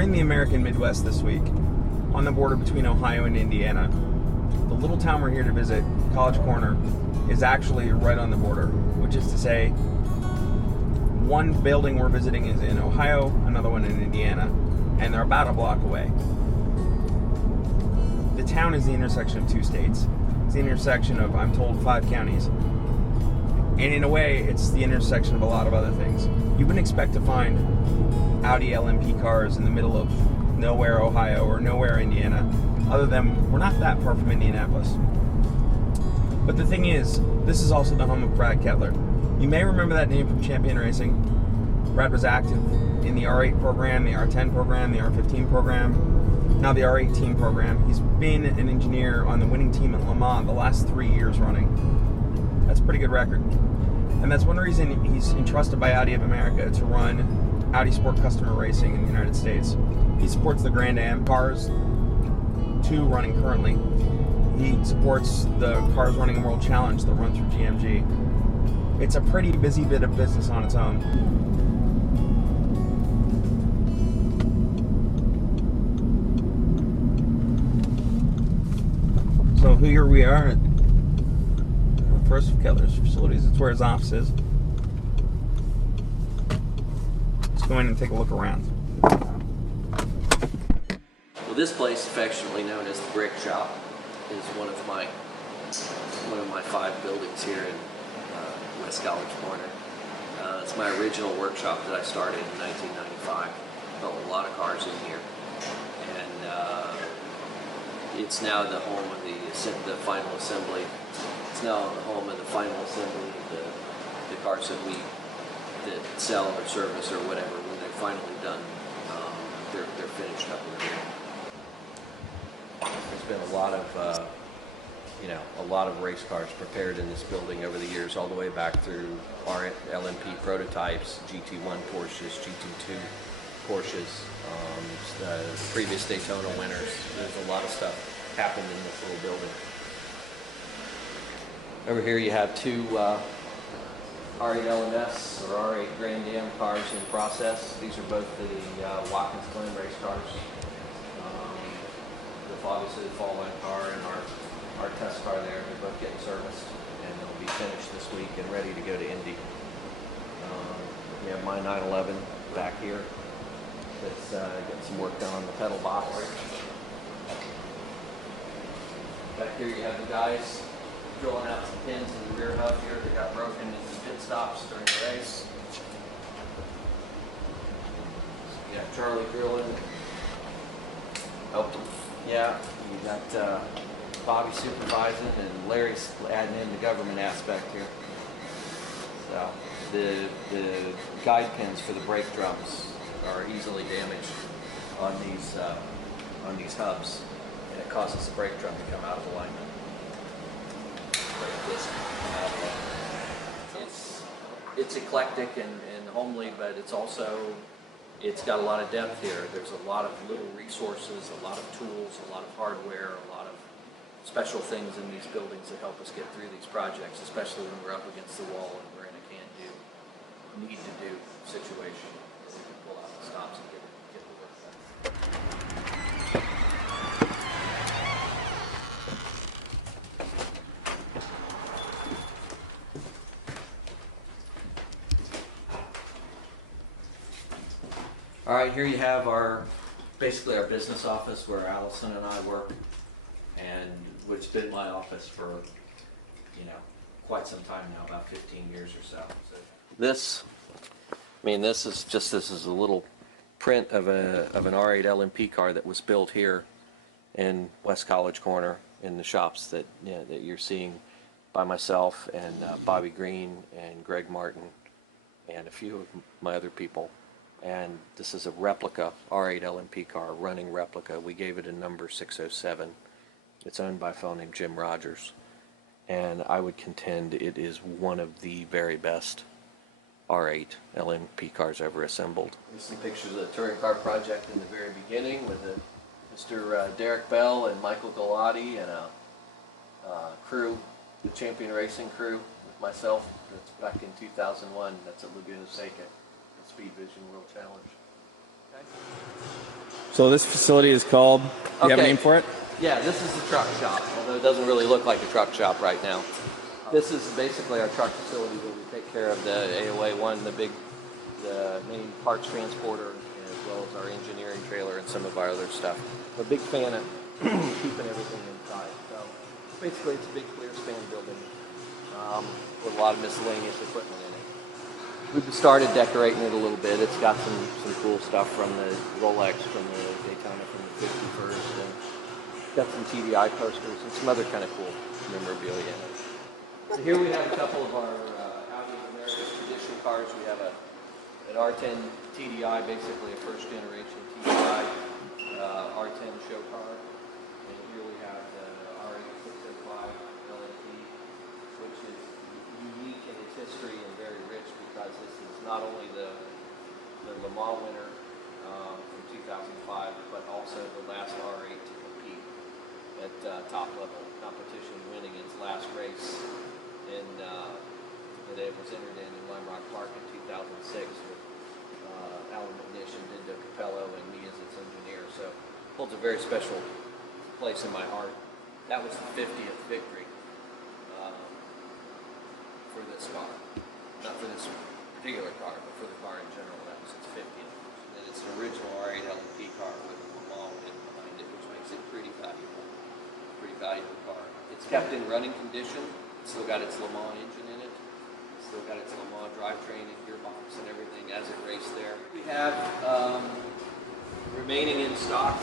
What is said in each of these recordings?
We're in the American Midwest this week, on the border between Ohio and Indiana. The little town we're here to visit, College Corner, is actually right on the border, which is to say, one building we're visiting is in Ohio, another one in Indiana, and they're about a block away. The town is the intersection of two states. It's the intersection of, I'm told, 5 counties. And in a way, it's the intersection of a lot of other things. You wouldn't expect to find Audi LMP cars in the middle of nowhere, Ohio, or nowhere, Indiana, other than we're not that far from Indianapolis. But the thing is, this is also the home of Brad Kettler. You may remember that name from Champion Racing. Brad was active in the R8 program, the R10 program, the R15 program, now the R18 program. He's been an engineer on the winning team at Le Mans the last 3 years running. That's a pretty good record. And that's one reason he's entrusted by Audi of America to run Audi Sport customer racing in the United States. He supports the Grand Am cars, 2 running currently. He supports the cars running a World Challenge that run through GMG. It's a pretty busy bit of business on its own. So here we are at the first of Kettler's facilities. It's where his office is. Let's go in and take a look around. Well, this place, affectionately known as the Brick Shop, is one of my 5 buildings here in West College Corner. It's my original workshop that I started in 1995. Built a lot of cars in here, and it's now the home of the final assembly. It's now the home of the final assembly of the cars that sell or service or whatever. When they're finally done, they're finished up in here. There's been a lot of race cars prepared in this building over the years, all the way back through our LMP prototypes, GT1 Porsches, GT2 Porsches, previous Daytona winners. There's a lot of stuff happened in this little building. Over here you have 2 R8 LMS or R8 Grand Am cars in process. These are both the Watkins Glen race cars. Obviously the fall line car and our test car there, they're both getting serviced and they'll be finished this week and ready to go to Indy. We have my 911 back here that's getting some work done on the pedal box. Back here you have the guys drilling out some pins in the rear hub here that got broken in the pit stops during the race. So you got Charlie drilling. Yeah, you got Bobby supervising and Larry's adding in the government aspect here. So the guide pins for the brake drums are easily damaged on these hubs, and it causes the brake drum to come out of alignment. Brake disc come out of alignment. It's eclectic and homely, but it's got a lot of depth here. There's a lot of little resources, a lot of tools, a lot of hardware, a lot of special things in these buildings that help us get through these projects, especially when we're up against the wall and we're in a can-do, need-to-do situation where we can pull out the stops and get the work done. All right, here you have basically our business office where Allison and I work, and which has been my office for, quite some time now, about 15 years or so. This is a little print of an R8 LMP car that was built here in West College Corner in the shops that you're seeing by myself and Bobby Green and Greg Martin and a few of my other people. And this is a replica R8 LMP car, running replica. We gave it a number 607. It's owned by a fellow named Jim Rogers, and I would contend it is one of the very best R8 LMP cars ever assembled. Here's some pictures of the touring car project in the very beginning with Mr. Derek Bell and Michael Galati and a crew, the Champion Racing crew with myself. That's back in 2001. That's at Laguna Seca. Speed Vision World Challenge. So this facility is called, do you have a Okay. name for it? Yeah, this is the truck shop, although it doesn't really look like a truck shop right now. This is basically our truck facility where we take care of the AOA1, the main parts transporter, as well as our engineering trailer and some of our other stuff. I'm a big fan of keeping everything inside. So basically it's a big clear span building with a lot of miscellaneous equipment in it. We've started decorating it a little bit. It's got some cool stuff from the Rolex, from the Daytona, from the 51st, and got some TDI posters and some other kind of cool memorabilia in it. So here we have a couple of our Audi of America tradition cars. We have an R10 TDI, basically a first generation TDI R10 show car. And here we have the R8605 LMP, which is unique in its history and very rich because this is not only the Le Mans winner from 2005, but also the last R8 to compete at top level competition, winning its last race that it was entered in Lime Rock Park in 2006 with Alan McNish and Dindo Capello and me as its engineer. So it holds a very special place in my heart. That was the 50th victory for this car. Not for this particular car, but for the car in general. That was its 50th. And it's an original R8 LMP car with a Le Mans win behind it, which makes it pretty valuable. Pretty valuable car. It's kept in running condition. It's still got its Le Mans engine in it. It's still got its Le Mans drivetrain and gearbox and everything as it raced there. We have remaining in stock,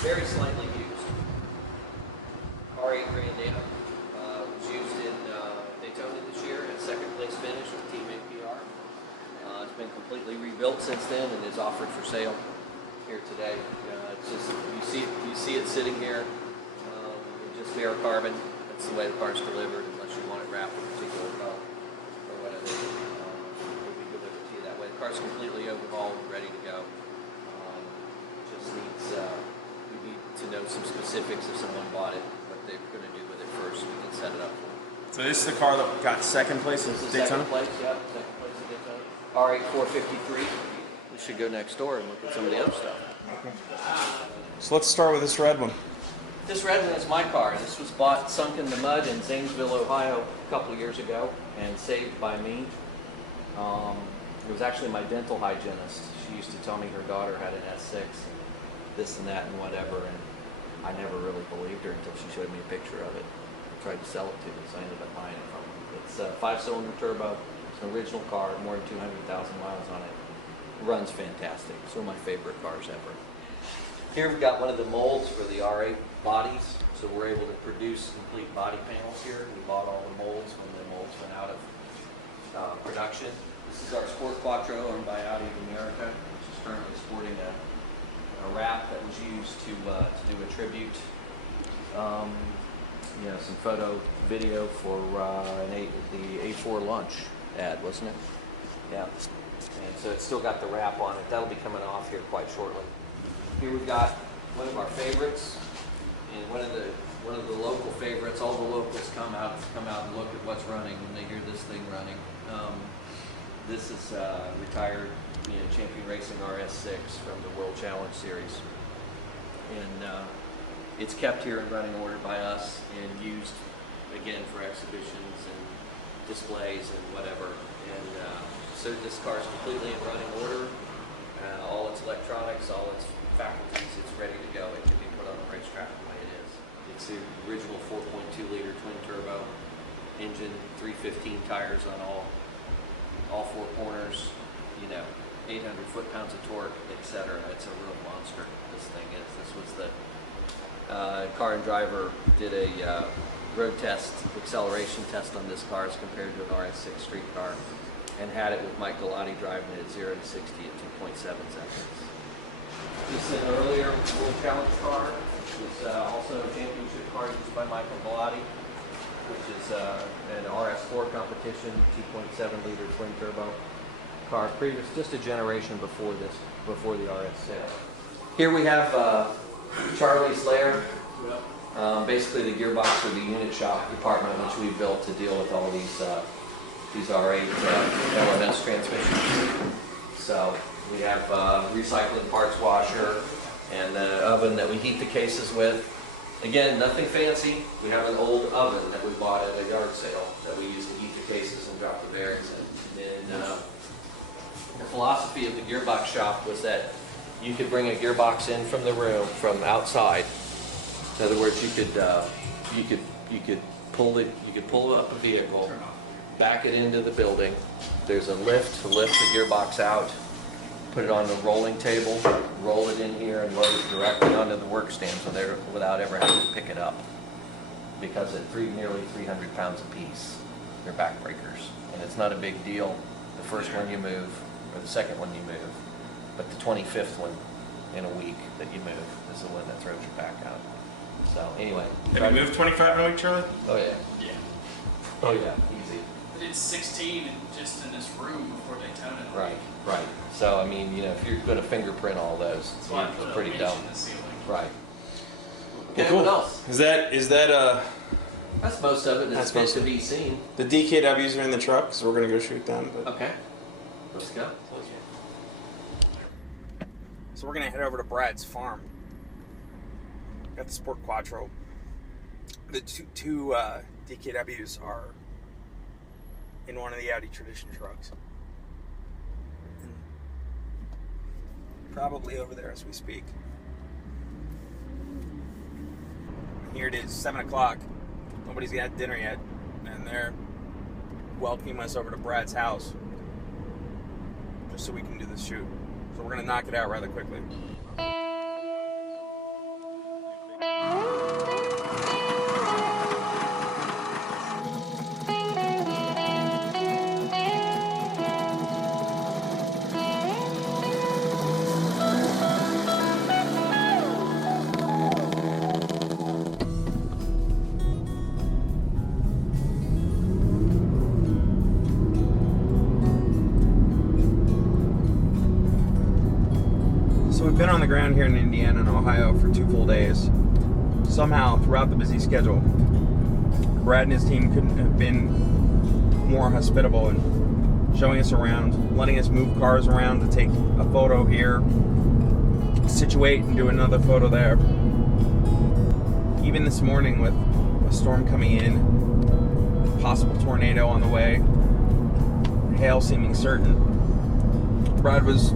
very slightly used. R8 Grandana was used in Daytona this year at second place finish with Team APR. It's been completely rebuilt since then and is offered for sale here today. It's just you see it sitting here, just bare carbon. That's the way the car's delivered, unless you want it wrapped in a particular color or whatever. It will be delivered to you that way. The car's completely overhauled, ready to go. Just needs we need to know some specifics if someone bought it, what they're going to do with it first. We can set it up for them. So this is the car that got second place in Daytona? Second place, yeah, second place in Daytona. R8 453. We should go next door and look at some of the other stuff. Okay. So let's start with this red one. This red one is my car. This was bought sunk in the mud in Zanesville, Ohio a couple of years ago and saved by me. It was actually my dental hygienist. She used to tell me her daughter had an S6 and this and that and whatever, and I never really believed her until she showed me a picture of it. I tried to sell it to me, so I ended up buying it from her. It's a 5-cylinder turbo. It's an original car, more than 200,000 miles on it. It runs fantastic. It's one of my favorite cars ever. Here we've got one of the molds for the R8 bodies, so we're able to produce complete body panels here. We bought all the molds when the molds went out of production. This is our Sport Quattro owned by Audi of America, which is currently sporting a wrap that was used to do a tribute, some photo, video for the A4 lunch ad, wasn't it? Yeah. And so it's still got the wrap on it. That'll be coming off here quite shortly. Here we've got one of our favorites, and one of the local favorites. All the locals come out and look at what's running when they hear this thing running. This is retired Champion Racing RS6 from the World Challenge Series, and it's kept here in running order by us and used again for exhibitions and displays and whatever. And so this car is completely in running order. All its electronics, all its faculties, it's ready to go. It can be put on the racetrack the way it is. It's the original 4.2 liter twin turbo engine, 315 tires on all four corners, 800 foot-pounds of torque, etc. It's a real monster, this thing is. This was the car and driver did a road test, acceleration test on this car as compared to an RS6 street car, and had it with Mike Galati driving it at 0 to 60 at 2.7 seconds. This is an earlier World Challenge car, which was also a championship car used by Michael Galati, which is an RS4 competition, 2.7 liter twin turbo car, previous, just a generation before the RS6. Here we have Charlie's Lair, basically the gearbox or the unit shop department, which we built to deal with all these R8 LMS transmissions. So We have recycling parts washer and an oven that we heat the cases with. Again, nothing fancy. We have an old oven that we bought at a yard sale that we use to heat the cases and drop the bearings in. And the philosophy of the gearbox shop was that you could bring a gearbox in from the room, from outside. In other words, you could pull up a vehicle, back it into the building. There's a lift to lift the gearbox out, put it on the rolling table, roll it in here, and load it directly onto the work stand without ever having to pick it up. Because at nearly 300 pounds a piece, they're backbreakers. And it's not a big deal the first one you move or the second one you move, but the 25th one in a week that you move is the one that throws your back out. So anyway. Have you moved 25 in a week, Charlie? Oh yeah. Yeah. Oh yeah, easy. I did 16 just in this room before Daytona. Right, right. So I mean, if you're going to fingerprint all those, That's why I put it's a pretty winch dumb. in the ceiling. Right. Well, Okay, cool. what else? Is that That's most of it. It's That's meant most to of it. be seen. the DKWs are in the truck, so we're gonna go shoot them. But Okay. Let's go. So we're gonna head over to Brad's farm. Got the Sport Quattro. The two DKWs are in one of the Audi Tradition trucks. And probably over there as we speak. Here it is, 7 o'clock. Nobody's got dinner yet, and they're welcoming us over to Brad's house just so we can do this shoot. So we're gonna knock it out rather quickly. So we've been on the ground here in Indiana and Ohio for 2 full days. Somehow, throughout the busy schedule, Brad and his team couldn't have been more hospitable in showing us around, letting us move cars around to take a photo here, situate and do another photo there. Even this morning with a storm coming in, possible tornado on the way, hail seeming certain, Brad was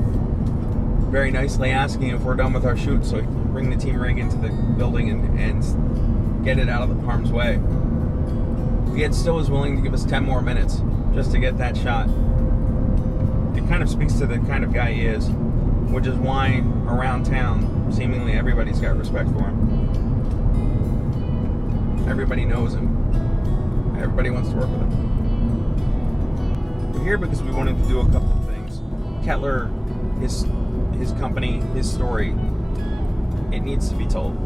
very nicely asking if we're done with our shoot so he can bring the team rig into the building and get it out of the harm's way. Yet still was willing to give us 10 more minutes just to get that shot. It kind of speaks to the kind of guy he is, which is why around town seemingly everybody's got respect for him. Everybody knows him. Everybody wants to work with him. We're here because we wanted to do a couple of things. Kettler, his company, his story, it needs to be told.